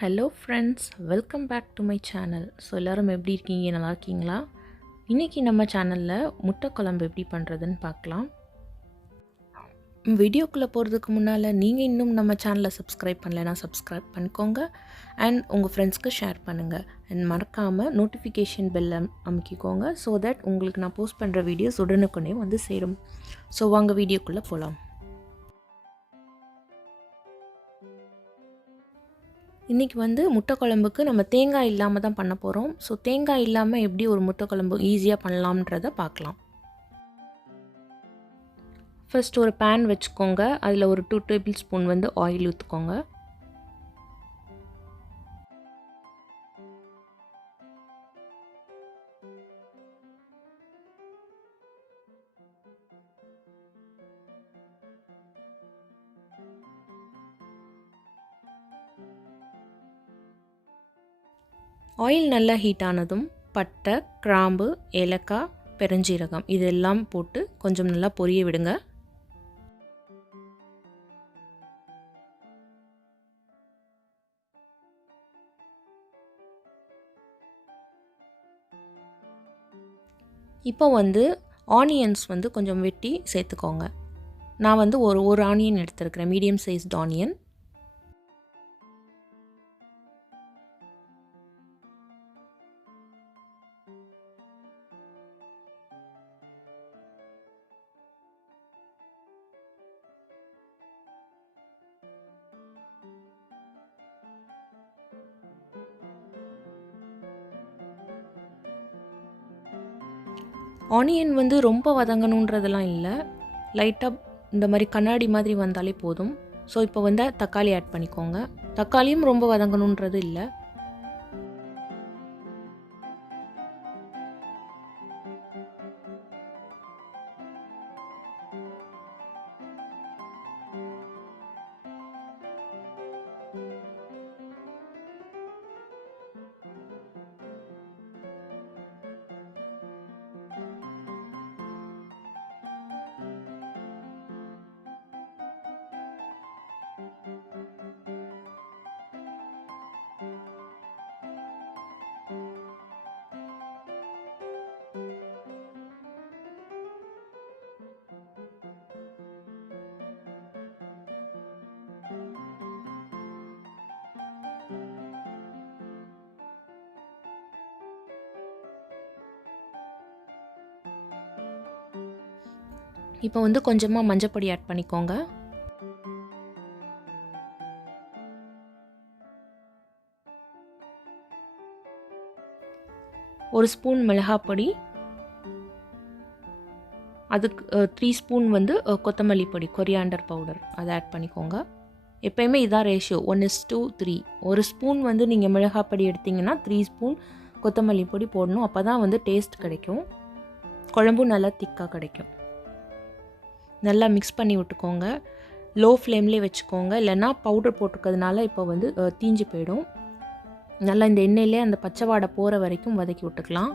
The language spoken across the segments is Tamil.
Hello friends, welcome back to my channel. எல்லோரும் எப்படி இருக்கீங்க? நல்லா இருக்கீங்களா? இன்றைக்கி நம்ம சேனலில் முட்டை குழம்பு எப்படி பண்ணுறதுன்னு பார்க்கலாம். வீடியோக்குள்ளே போகிறதுக்கு முன்னால் நீங்கள் இன்னும் நம்ம சேனலை சப்ஸ்கிரைப் பண்ணலைன்னா சப்ஸ்கிரைப் பண்ணிக்கோங்க அண்ட் உங்கள் ஃப்ரெண்ட்ஸ்க்கு ஷேர் பண்ணுங்கள் அண்ட் மறக்காமல் நோட்டிஃபிகேஷன் பெல் அமைக்கிக்கோங்க ஸோ தட் உங்களுக்கு நான் போஸ்ட் பண்ணுற வீடியோஸ் உடனுக்குடனே வந்து சேரும். வாங்க வீடியோக்குள்ளே போகலாம். இன்றைக்கி முட்டை குழம்புக்கு நம்ம தேங்காய் இல்லாமல் தான் பண்ண போகிறோம். தேங்காய் இல்லாமல் எப்படி ஒரு முட்டை குழம்பு ஈஸியாக பண்ணலாம்ன்றதை பார்க்கலாம். ஃபர்ஸ்ட் ஒரு பேன் வச்சுக்கோங்க. அதில் ஒரு 2 டேபிள் ஸ்பூன் ஆயில் ஊற்றிக்கோங்க. ஆயில் நல்லா ஹீட் ஆனதும் பட்டை, கிராம்பு, ஏலக்காய், பெருஞ்சீரகம் இதெல்லாம் போட்டு கொஞ்சம் நல்லா பொரிய விடுங்க. இப்போ ஆனியன்ஸ் கொஞ்சம் வெட்டி சேர்த்துக்கோங்க. நான் ஒரு ஆனியன் எடுத்துருக்கிறேன், மீடியம் சைஸ்டு ஆனியன். ஆனியன் ரொம்ப வதங்கணுன்றதெல்லாம் இல்லை, லைட்டாக இந்த மாதிரி கண்ணாடி மாதிரி வந்தாலே போதும். இப்போ தக்காளி ஆட் பண்ணிக்கோங்க. தக்காளியும் ரொம்ப வதங்கணுன்றது இல்லை. இப்போ கொஞ்சமாக மஞ்சப்பொடி ஆட் பண்ணிக்கோங்க. ஒரு ஸ்பூன் மிளகாய் பொடி, அதுக்கு 3 ஸ்பூன் கொத்தமல்லி பொடி, கொரியாண்டர் பவுடர் அதை ஆட் பண்ணிக்கோங்க. எப்போயுமே இதான் ரேஷியோ, 1:3. ஒரு ஸ்பூன் நீங்கள் மிளகாய் பொடி எடுத்திங்கன்னா 3 ஸ்பூன் கொத்தமல்லி பொடி போடணும். அப்போ தான் டேஸ்ட் கிடைக்கும், குழம்பும் நல்லா திக்காக கிடைக்கும். நல்லா மிக்ஸ் பண்ணி விட்டுக்கோங்க. லோ ஃப்ளேம்லேயே வச்சுக்கோங்க, இல்லைன்னா பவுடர் போட்டுக்கிறதுனால இப்போ தீஞ்சு போயிடும். நல்லா இந்த எண்ணெயிலே அந்த பச்சை வாடை போகிற வரைக்கும் வதக்கி விட்டுக்கலாம்.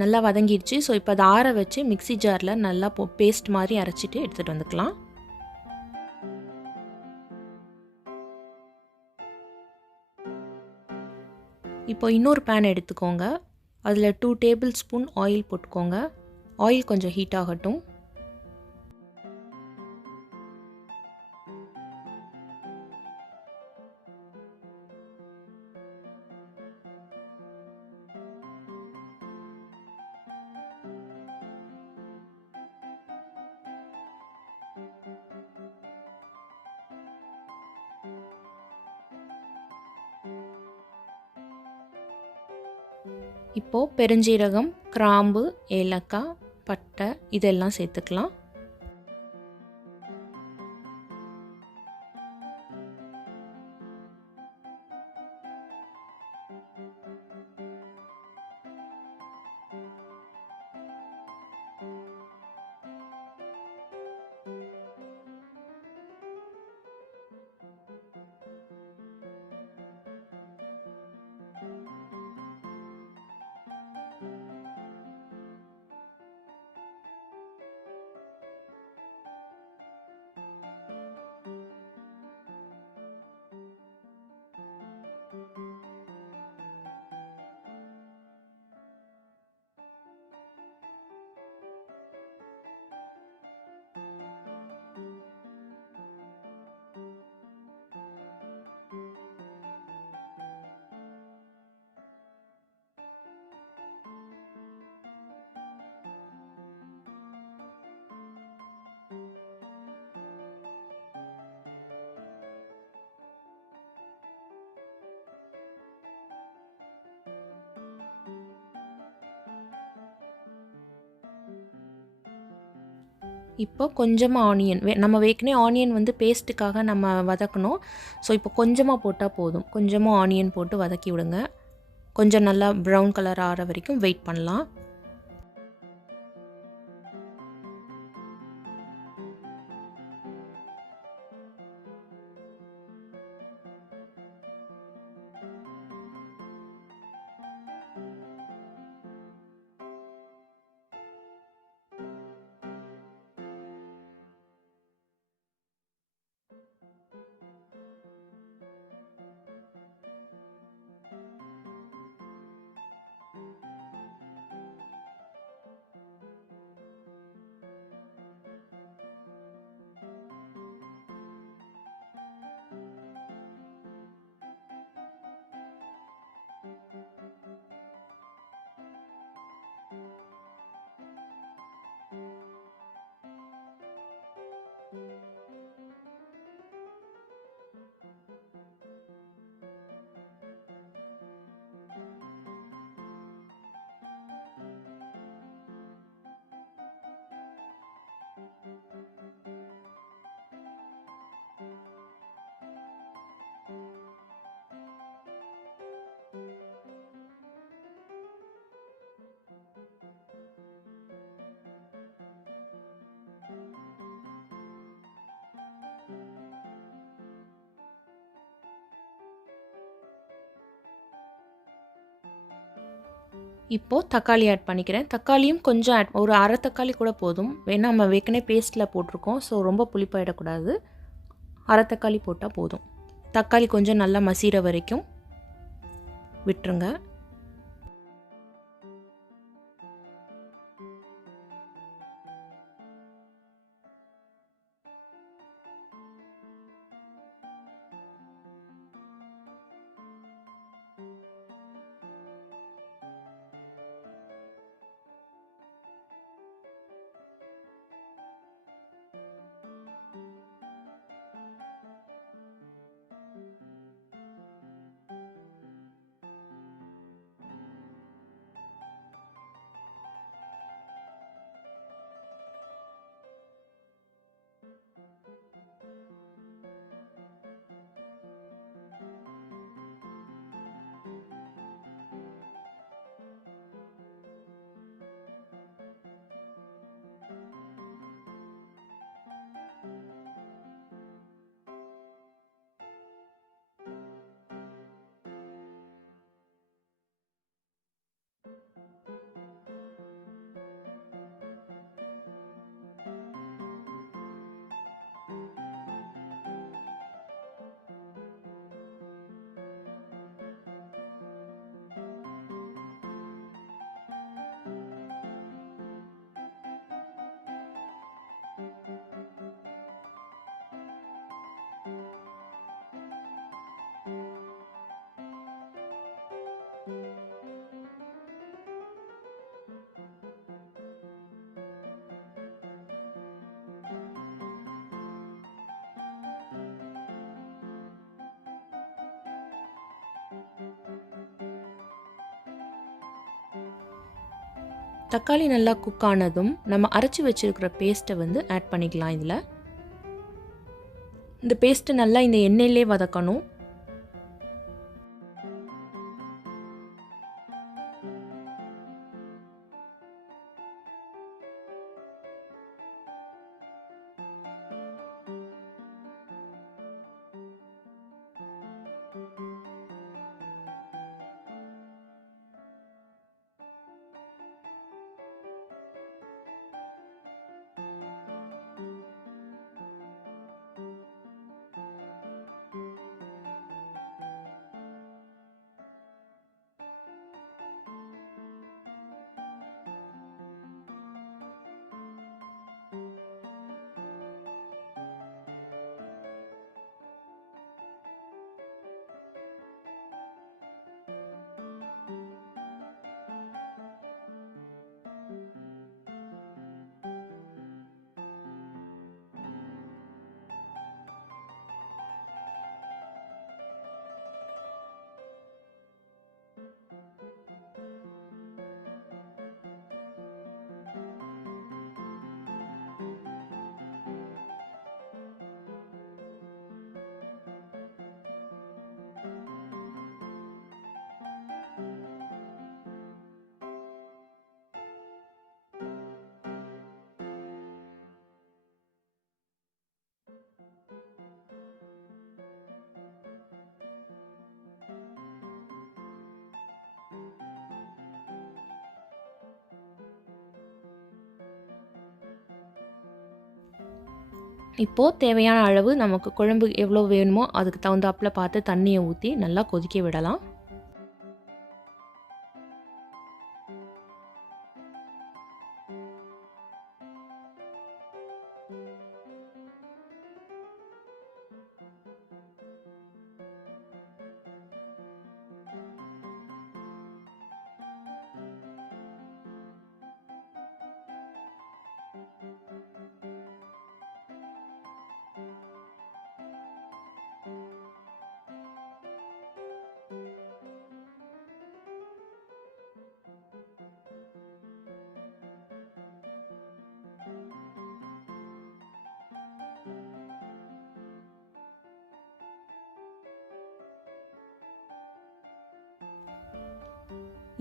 நல்லா வதங்கிடுச்சு. இப்போ அதை ஆற வச்சு மிக்ஸி ஜாரில் நல்லா பேஸ்ட் மாதிரி அரைச்சிட்டு எடுத்துகிட்டு வந்துக்கலாம். இப்போ இன்னொரு பேன் எடுத்துக்கோங்க. அதில் 2 டேபிள் ஸ்பூன் ஆயில் போட்டுக்கோங்க. ஆயில் கொஞ்சம் ஹீட் ஆகட்டும். இப்போது பெருஞ்சீரகம், கிராம்பு, ஏலக்காய், பட்டை இதெல்லாம் சேர்த்துக்கலாம். இப்போ கொஞ்சமாக ஆனியன் நம்ம ஏற்கனவே ஆனியன் வந்து பேஸ்ட்டுக்காக நம்ம வதக்கணும். ஸோ இப்போ கொஞ்சமாக போட்டால் போதும். கொஞ்சமாக ஆனியன் போட்டு வதக்கி விடுங்க. கொஞ்சம் நல்லா ப்ரௌன் கலர் ஆகிற வரைக்கும் வெயிட் பண்ணலாம். இப்போது தக்காளி ஆட் பண்ணிக்கிறேன். தக்காளியும் கொஞ்சம் ஒரு அரை தக்காளி கூட போதும். வேணா நம்ம ஏற்கனவே பேஸ்ட்டில் போட்டிருக்கோம். ஸோ ரொம்ப புளிப்பாயிடக்கூடாது. அரை தக்காளி போட்டால் போதும். தக்காளி கொஞ்சம் நல்லா மசிகிற வரைக்கும் விட்டுருங்க. தக்காளி நல்லா குக் ஆனதும் நம்ம அரைச்சி வச்சுருக்கிற பேஸ்ட்டை வந்து ஆட் பண்ணிக்கலாம். இந்த பேஸ்ட்டு நல்லா இந்த எண்ணெயிலே வதக்கணும். இப்போது தேவையான அளவு நமக்கு குழம்பு எவ்வளோ வேணுமோ அதுக்கு தகுந்தாப்பில் பார்த்து தண்ணியை ஊற்றி நல்லா கொதிக்க விடலாம்.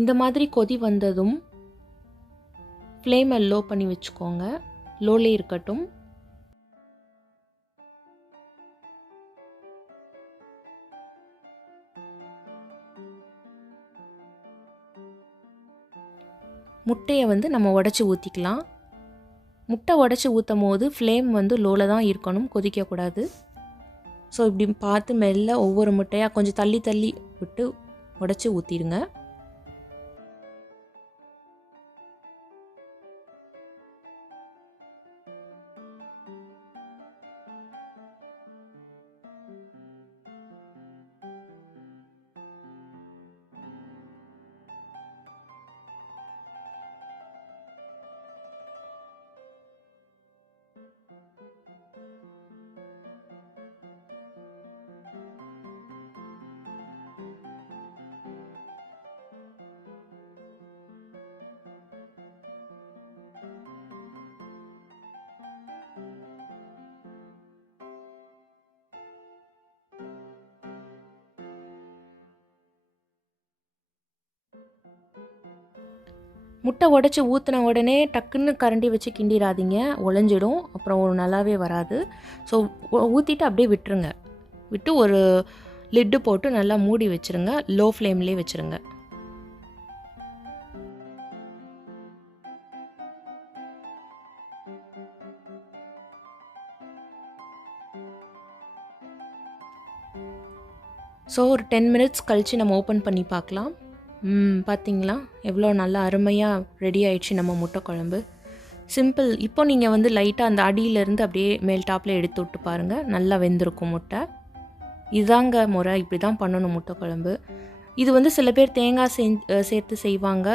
இந்த மாதிரி கொதி வந்ததும் ஃப்ளேமை லோ பண்ணி வச்சுக்கோங்க. லோலே இருக்கட்டும். முட்டையை வந்து நம்ம உடச்சி ஊற்றிக்கலாம். முட்டை உடச்சி ஊற்றும் போது ஃப்ளேம் வந்து லோவில் தான் இருக்கணும், கொதிக்கக்கூடாது. ஸோ இப்படி பார்த்து மெல்ல ஒவ்வொரு முட்டையாக கொஞ்சம் தள்ளி தள்ளி விட்டு உடச்சி ஊற்றிடுங்க. முட்டை உடச்சி ஊற்றின உடனே டக்குன்னு கரண்டி வச்சு கிண்டிடாதீங்க, உடஞ்சிடும். அப்புறம் நல்லாவே வராது. ஸோ ஊற்றிட்டு அப்படியே விட்டுருங்க. விட்டு ஒரு லிட்டு போட்டு நல்லா மூடி வச்சுருங்க. லோ ஃப்ளேம்லேயே வச்சுருங்க. ஸோ ஒரு 10 மினிட்ஸ் கழித்து நம்ம ஓப்பன் பண்ணி பார்க்கலாம். பார்த்தீங்களா எவ்வளோ நல்லா அருமையாக ரெடி ஆயிடுச்சு நம்ம முட்டை குழம்பு. சிம்பிள். இப்போ நீங்கள் வந்து லைட்டாக அந்த அடியிலேருந்து அப்படியே மேல் டாப்பில் எடுத்து விட்டு பாருங்கள், நல்லா வெந்திருக்கும் முட்டை. இதாங்க முறை, இப்படி தான் பண்ணணும் முட்டை குழம்பு. இது வந்து சில பேர் தேங்காய் சேர்த்து செய்வாங்க,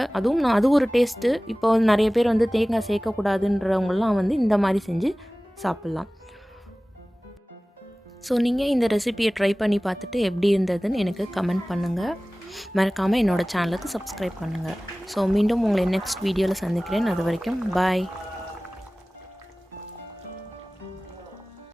அது ஒரு டேஸ்ட்டு. இப்போ நிறைய பேர் வந்து தேங்காய் சேர்க்கக்கூடாதுன்றவங்களாம் வந்து இந்த மாதிரி செஞ்சு சாப்பிட்லாம். ஸோ நீங்கள் இந்த ரெசிபியை ட்ரை பண்ணி பார்த்துட்டு எப்படி இருந்ததுன்னு எனக்கு கமெண்ட் பண்ணுங்கள். மறக்காமல் என்னோடய சேனலுக்கு சப்ஸ்கிரைப் பண்ணுங்கள். ஸோ மீண்டும் உங்களை நெக்ஸ்ட் வீடியோவில் சந்திக்கிறேன். அது வரைக்கும் பாய்.